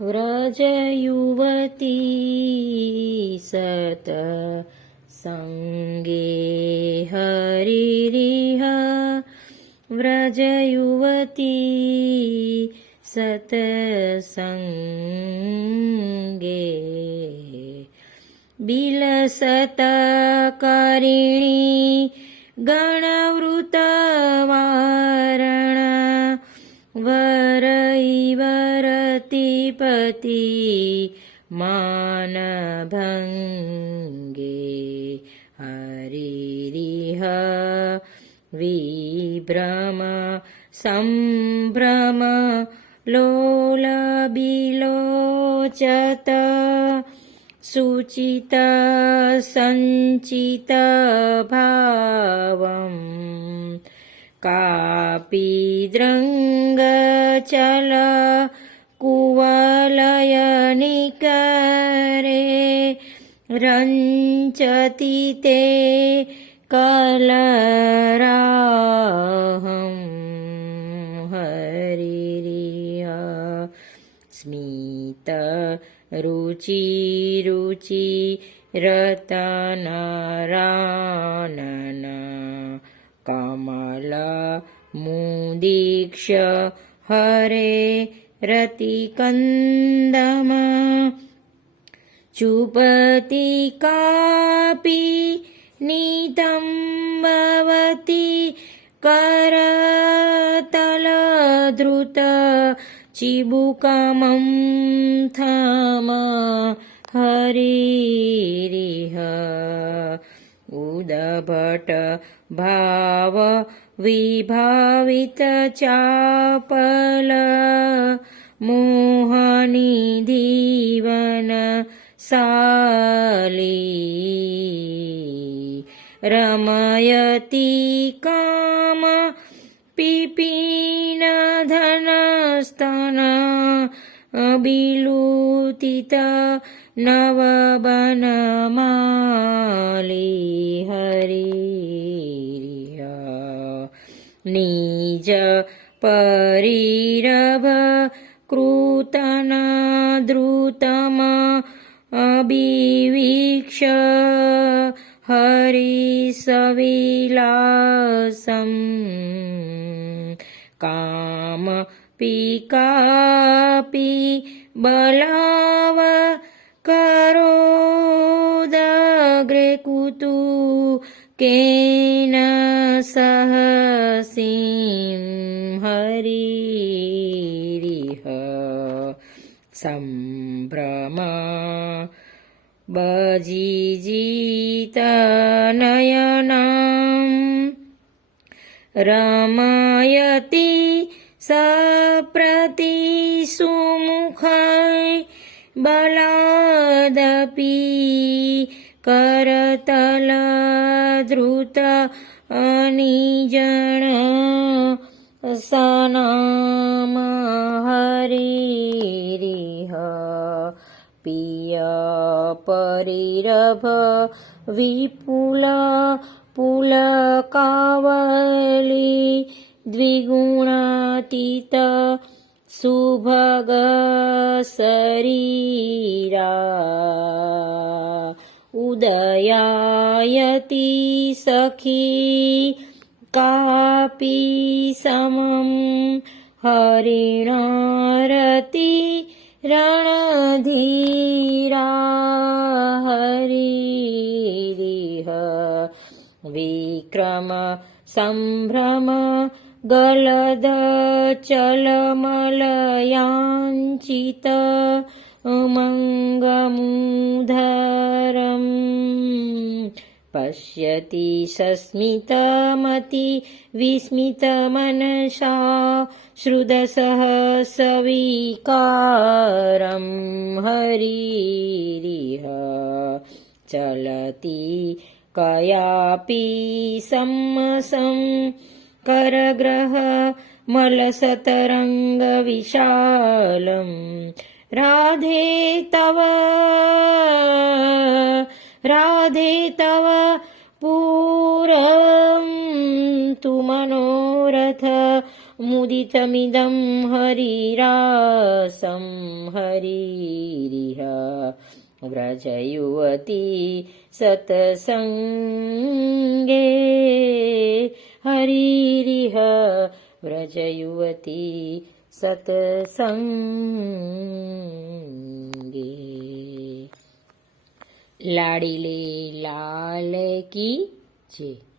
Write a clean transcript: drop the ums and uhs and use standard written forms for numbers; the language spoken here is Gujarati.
વ્રજયુવતી સત સંગે હરિરિહ વ્રજયુવતી સતસંગે બિલસત કરીણી ગણવૃતવારણ વરઈવરતિપતિ માનભંગે હરિરિહ વિભ્રમ સંભ્રમ લોલબિલોચત સુચિત સંચિત ભાવમ કાપીદ્રંગચલ કુવલયનિકરે રંચતિ તે કલરાહં હરિરિહ સ્મિત રુચિ રતનરાનન કમલ મુદીક્ષ હરે રતિકંદમ ચુપતિકાપી નિતંબવતી કરતલધૃત ચિબુકમં થમ હરિરિહ ઉદભટ ભાવ વિભાવિત ચાપલ મોહનિધિવન સાલી રમયતી કામ પિપીન ધનસ્તન બિલુતિત નવબનમાલી હરિરિહ નિજ પરિરભ કૃતન દ્રુતમ અબિવીક્ષ હરિસવિલાસમ કામ પિકાપી બલાવ કરોદગ્રે કુતુ કેન સહસીં હરિરિહ સંભ્રમ બજીજીત નયનમ રમયતી સપ્રતિ સુમુખૈ બલાદપી કરતલ ધૃત અનિજણ સનામ હરિરિહ પિય પરિરભ વિપુલ પુલકાવલી દ્વિગુણાતીત સુભગ શરીરા ઉદયાયતી સખી કાપી સમમ હરિણરતી રણધીરા હરિરિહ વિક્રમ સંભ્રમ ગલદ ચલમલયાંચિત મંગમૂધરમ પશ્યતિ સસ્મિતમતિ વિસ્મિતમનસા શ્રુદસઃ સવિકારમ હરિરિહ ચલતી કયાપી સમ્મસં કરગ્રહ મલસતરંગ વિશાલમ રાધે તવ પૂરં તુ મનોરથ मुदितमिदं हरिरासं हरिरिह व्रजयुवती सत्सङ्गे हरिरिह व्रजयुवती सत्सङ्गे। लाडीले लाल की जय।